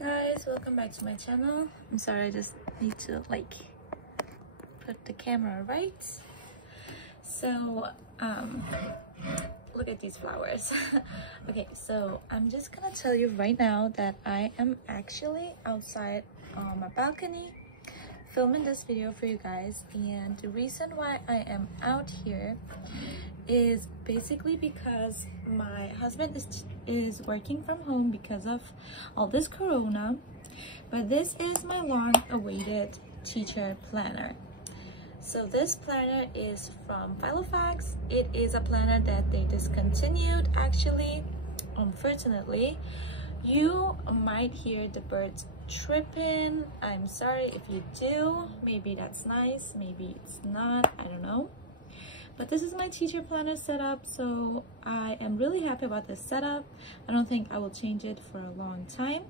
guys, welcome back to my channel. I'm sorry, I just need to like put the camera right. So look at these flowers. Okay, so I'm just gonna tell you right now that I am actually outside on my balcony filming this video for you guys, and the reason why I am out here is basically because my husband is working from home because of all this corona, but this is my long-awaited teacher planner. So this planner is from Filofax. It is a planner that they discontinued actually, unfortunately. You might hear the birds chirping. I'm sorry if you do. Maybe that's nice, maybe it's not, I don't know. But this is my teacher planner setup, so I am really happy about this setup. I don't think I will change it for a long time.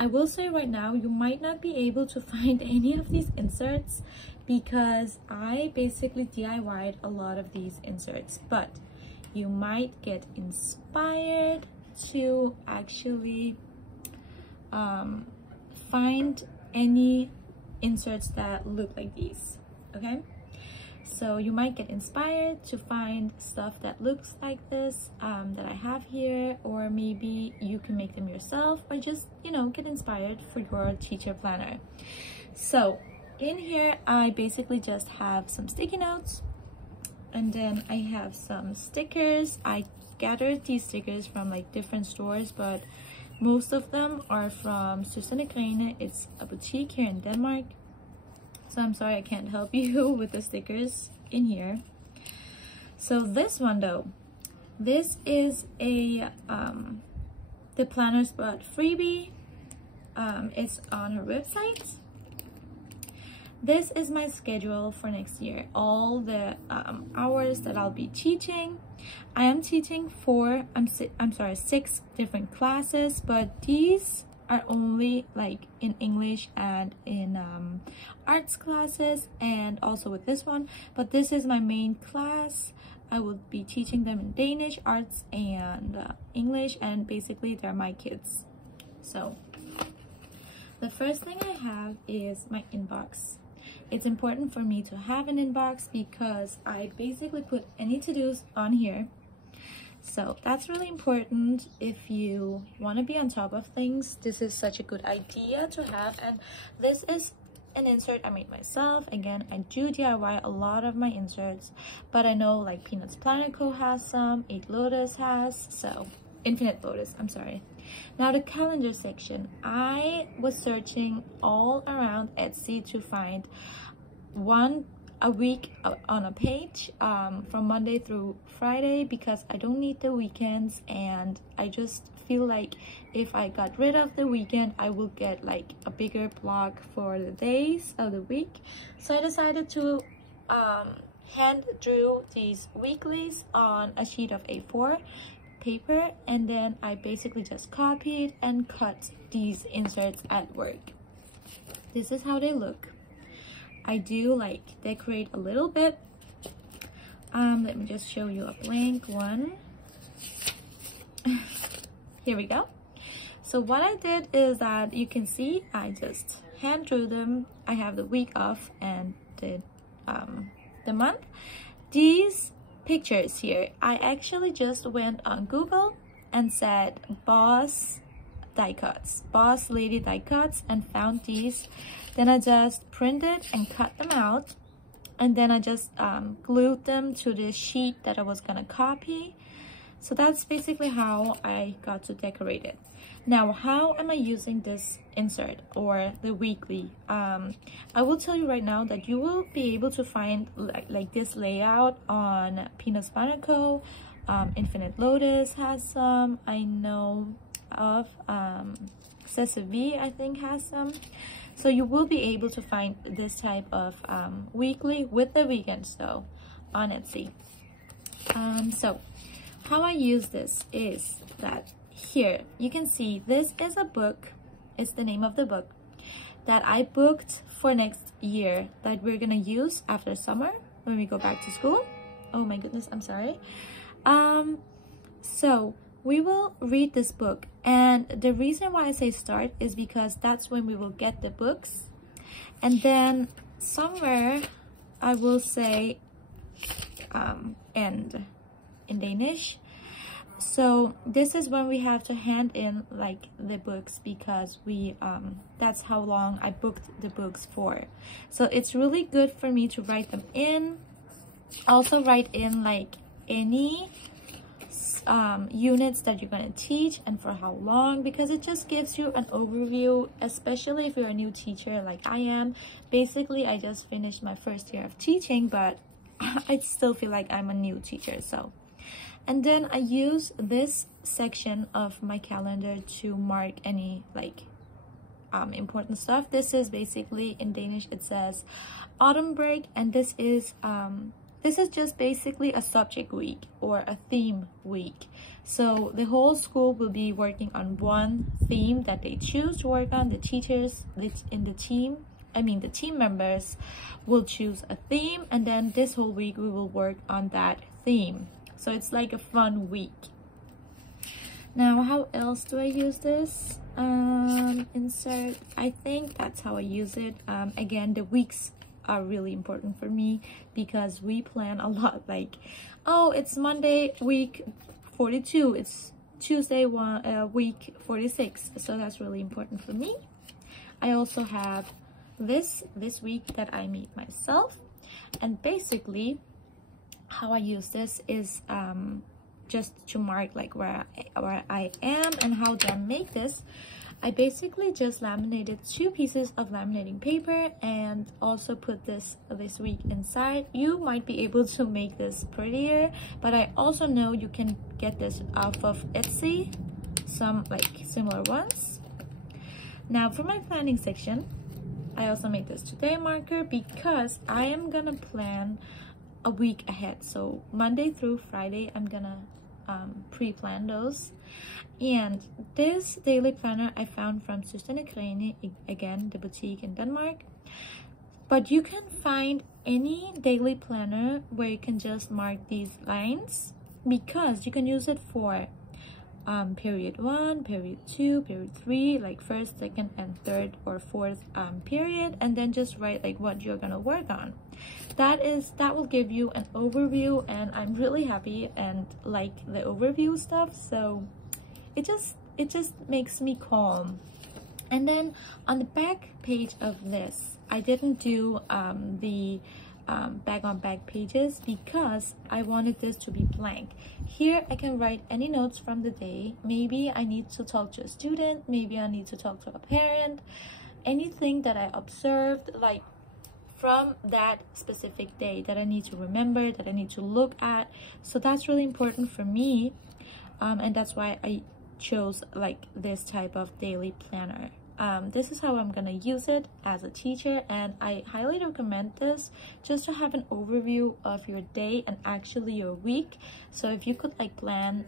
I will say right now, you might not be able to find any of these inserts because I basically DIY'd a lot of these inserts, but you might get inspired to actually find any inserts that look like these, okay? So you might get inspired to find stuff that looks like this that I have here, or maybe you can make them yourself, or just, you know, get inspired for your teacher planner. So in here, I basically just have some sticky notes, and then I have some stickers. I gathered these stickers from like different stores, but most of them are from Susanne Grene. It's a boutique here in Denmark. So I'm sorry I can't help you with the stickers in here. So this one though, this is a the Planner Spot freebie. It's on her website. This is my schedule for next year, all the hours that I'll be teaching. I am teaching six different classes, but these are only like in English and in arts classes, and also with this one. But this is my main class. I will be teaching them in Danish, arts, and English, and basically they're my kids. So the first thing I have is my inbox. It's important for me to have an inbox because I basically put any to-dos on here. So that's really important if you want to be on top of things. This is such a good idea to have, and this is an insert I made myself. Again, I do DIY a lot of my inserts, but I know like Peanuts Planner Co has some, 8 Lotus has, so Infinite Lotus, I'm sorry. Now the calendar section, I was searching all around Etsy to find a week on a page from Monday through Friday, because I don't need the weekends, and I just feel like if I got rid of the weekend, I will get like a bigger block for the days of the week. So I decided to hand drew these weeklies on a sheet of A4 paper, and then I basically just copied and cut these inserts at work. This is how they look. I do like decorate a little bit. Let me just show you a blank one. Here we go. So what I did is that you can see I just hand drew them. I have the week off and the month. These pictures here, I actually just went on Google and said boss die cuts, boss lady die cuts, and found these. Then I just printed and cut them out, and then I just glued them to the sheet that I was gonna copy. So that's basically how I got to decorate it. Now, how am I using this insert or the weekly? I will tell you right now that you will be able to find like this layout on Peanuts Planner Co. Infinite Lotus has some. I know of CCV, I think, has some. So you will be able to find this type of weekly with the weekends though on Etsy. So how I use this is that here you can see this is a book. It's the name of the book that I booked for next year that we're gonna use after summer when we go back to school. Oh my goodness, I'm sorry. So we will read this book. And the reason why I say start is because that's when we will get the books. And then somewhere I will say end in Danish. So this is when we have to hand in like the books, because we that's how long I booked the books for. So it's really good for me to write them in. Also write in like any units that you're going to teach and for how long, because it just gives you an overview, especially if you're a new teacher like I am. Basically, I just finished my first year of teaching, but I still feel like I'm a new teacher. So, and then I use this section of my calendar to mark any like important stuff. This is basically, in Danish it says autumn break, and this is just basically a subject week or a theme week. So the whole school will be working on one theme that they choose to work on. The teachers in the team, the team members will choose a theme, and then this whole week we will work on that theme. So it's like a fun week. Now, how else do I use this? Insert. I think that's how I use it. Again, the weeks are really important for me because we plan a lot. Like, oh, it's Monday week 42, it's Tuesday week 46, so that's really important for me. I also have this week that I made myself, and basically how I use this is just to mark like where I am and how do I make this. I basically just laminated 2 pieces of laminating paper and also put this week inside. You might be able to make this prettier, but I also know you can get this off of Etsy, some like similar ones. Now for my planning section, I also made this today marker because I am gonna plan a week ahead. So Monday through Friday, I'm gonna pre-plan those. And this daily planner I found from Søstrene Grene, again the boutique in Denmark. But you can find any daily planner where you can just mark these lines, because you can use it for period 1, period 2, period 3, like first, second, and third or fourth period, and then just write like what you're gonna work on. That will give you an overview, and I'm really happy and like the overview stuff. So it just makes me calm. And then on the back page of this, I didn't do the back on back pages because I wanted this to be blank. Here I can write any notes from the day. Maybe I need to talk to a student, maybe I need to talk to a parent, anything that I observed like from that specific day that I need to remember, that I need to look at. So that's really important for me, and that's why I chose like this type of daily planner. This is how I'm gonna use it as a teacher, and I highly recommend this just to have an overview of your day and actually your week. So if you could like plan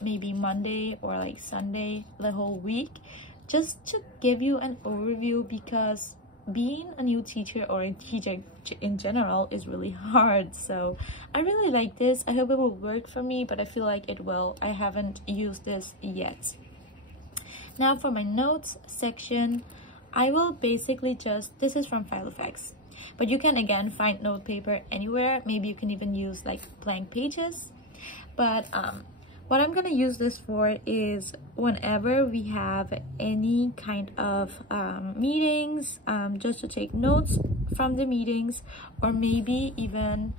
maybe Monday or like Sunday the whole week, just to give you an overview, because being a new teacher or a teacher in general is really hard. So I really like this. I hope it will work for me, but I feel like it will. I haven't used this yet. Now for my notes section, I will basically this is from filofax, but you can again find note paper anywhere. Maybe you can even use like blank pages. But what I'm gonna use this for is whenever we have any kind of meetings, just to take notes from the meetings, or maybe even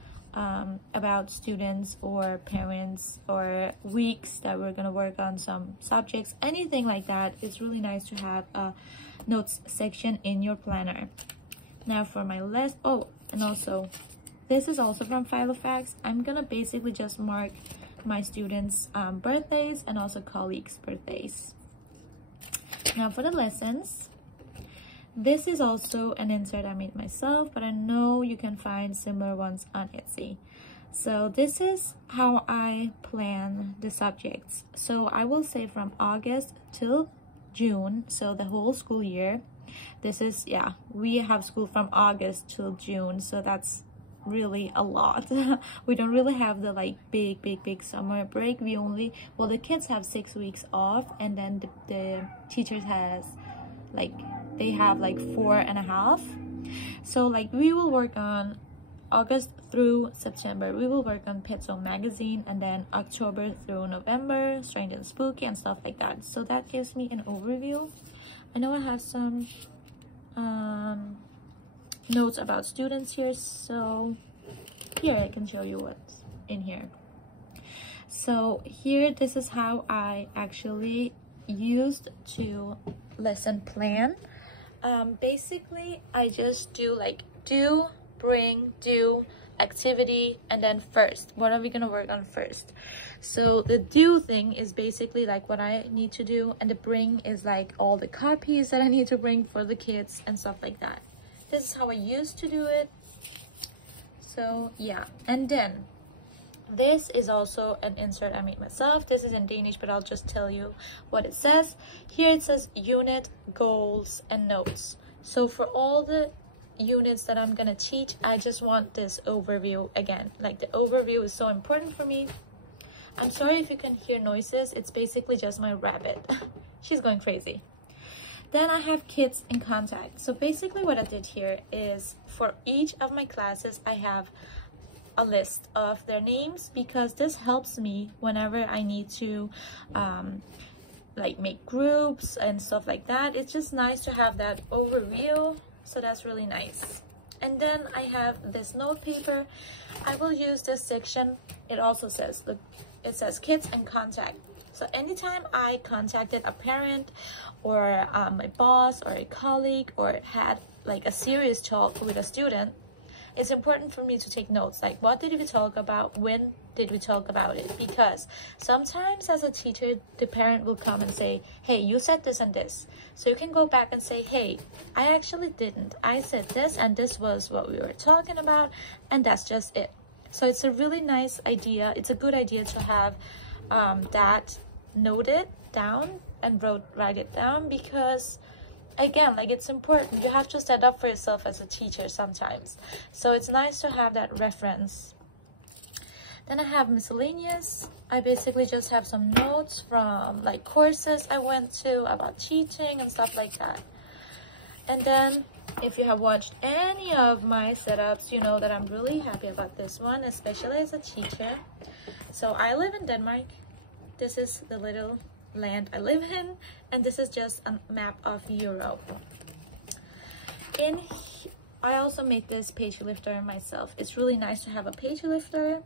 about students or parents, or weeks that we're gonna work on some subjects, anything like that. It's really nice to have a notes section in your planner. Now for my list, oh, and also this is also from filofax. I'm gonna basically just mark my students' birthdays and also colleagues' birthdays. Now for the lessons, this is also an insert I made myself, but I know you can find similar ones on Etsy. So this is how I plan the subjects. So I will say from August till June, so the whole school year. This is, yeah, we have school from August till June, so that's really a lot. We don't really have the like big summer break. We only, well, the kids have 6 weeks off, and then the teachers has like, they have like 4.5. So like we will work on August through September, we will work on Pet Zone magazine, and then October through November, Strange and Spooky and stuff like that. So that gives me an overview. I know I have some notes about students here, so here I can show you what's in here. So here, this is how I actually used to lesson plan. Basically I just do like do, bring, do, activity, and then first, what are we gonna work on first? So the do thing is basically like what I need to do, and the bring is like all the copies that I need to bring for the kids and stuff like that. This is how I used to do it. So yeah, and then this is also an insert I made myself. This is in Danish, but I'll just tell you what it says. Here it says unit, goals, and notes. So for all the units that I'm gonna teach, I just want this overview again. Like the overview is so important for me. I'm sorry if you can hear noises. It's basically just my rabbit. She's going crazy. Then I have kids in contact. So basically what I did here is for each of my classes, I have a list of their names, because this helps me whenever I need to like make groups and stuff like that. It's just nice to have that overview. So that's really nice. And then I have this note paper. I will use this section. It also says, look, it says kids in contact. So anytime I contacted a parent or my boss or a colleague, or had like a serious talk with a student, it's important for me to take notes. Like, what did we talk about? When did we talk about it? Because sometimes as a teacher, the parent will come and say, hey, you said this and this. So you can go back and say, hey, I actually didn't. I said this, and this was what we were talking about, and that's just it. So it's a really nice idea. It's a good idea to have that noted down and write it down, because again, like, it's important. You have to stand up for yourself as a teacher sometimes. So it's nice to have that reference. Then I have miscellaneous. I basically just have some notes from like courses I went to about teaching and stuff like that. And then if you have watched any of my setups, you know that I'm really happy about this one, especially as a teacher. So I live in Denmark. This is the little land I live in, and this is just a map of Europe. I also made this page lifter myself. It's really nice to have a page lifter.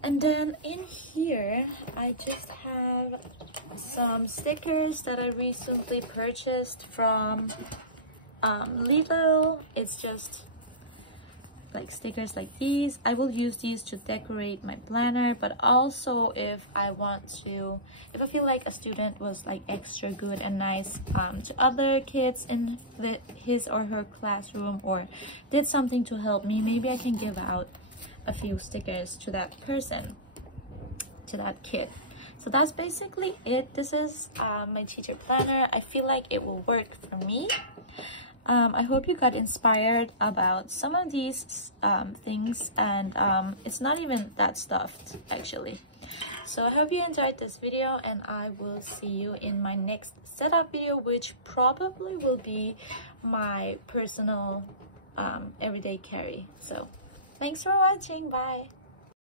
And then in here I just have some stickers that I recently purchased from Lidl. It's just like stickers like these. I will use these to decorate my planner, but also if I feel like a student was like extra good and nice to other kids in his or her classroom, or did something to help me, maybe I can give out a few stickers to that person, to that kid. So that's basically it. This is my teacher planner. I feel like it will work for me. I hope you got inspired about some of these things, and it's not even that stuffed actually. So I hope you enjoyed this video, and I will see you in my next setup video, which probably will be my personal everyday carry. So thanks for watching. Bye.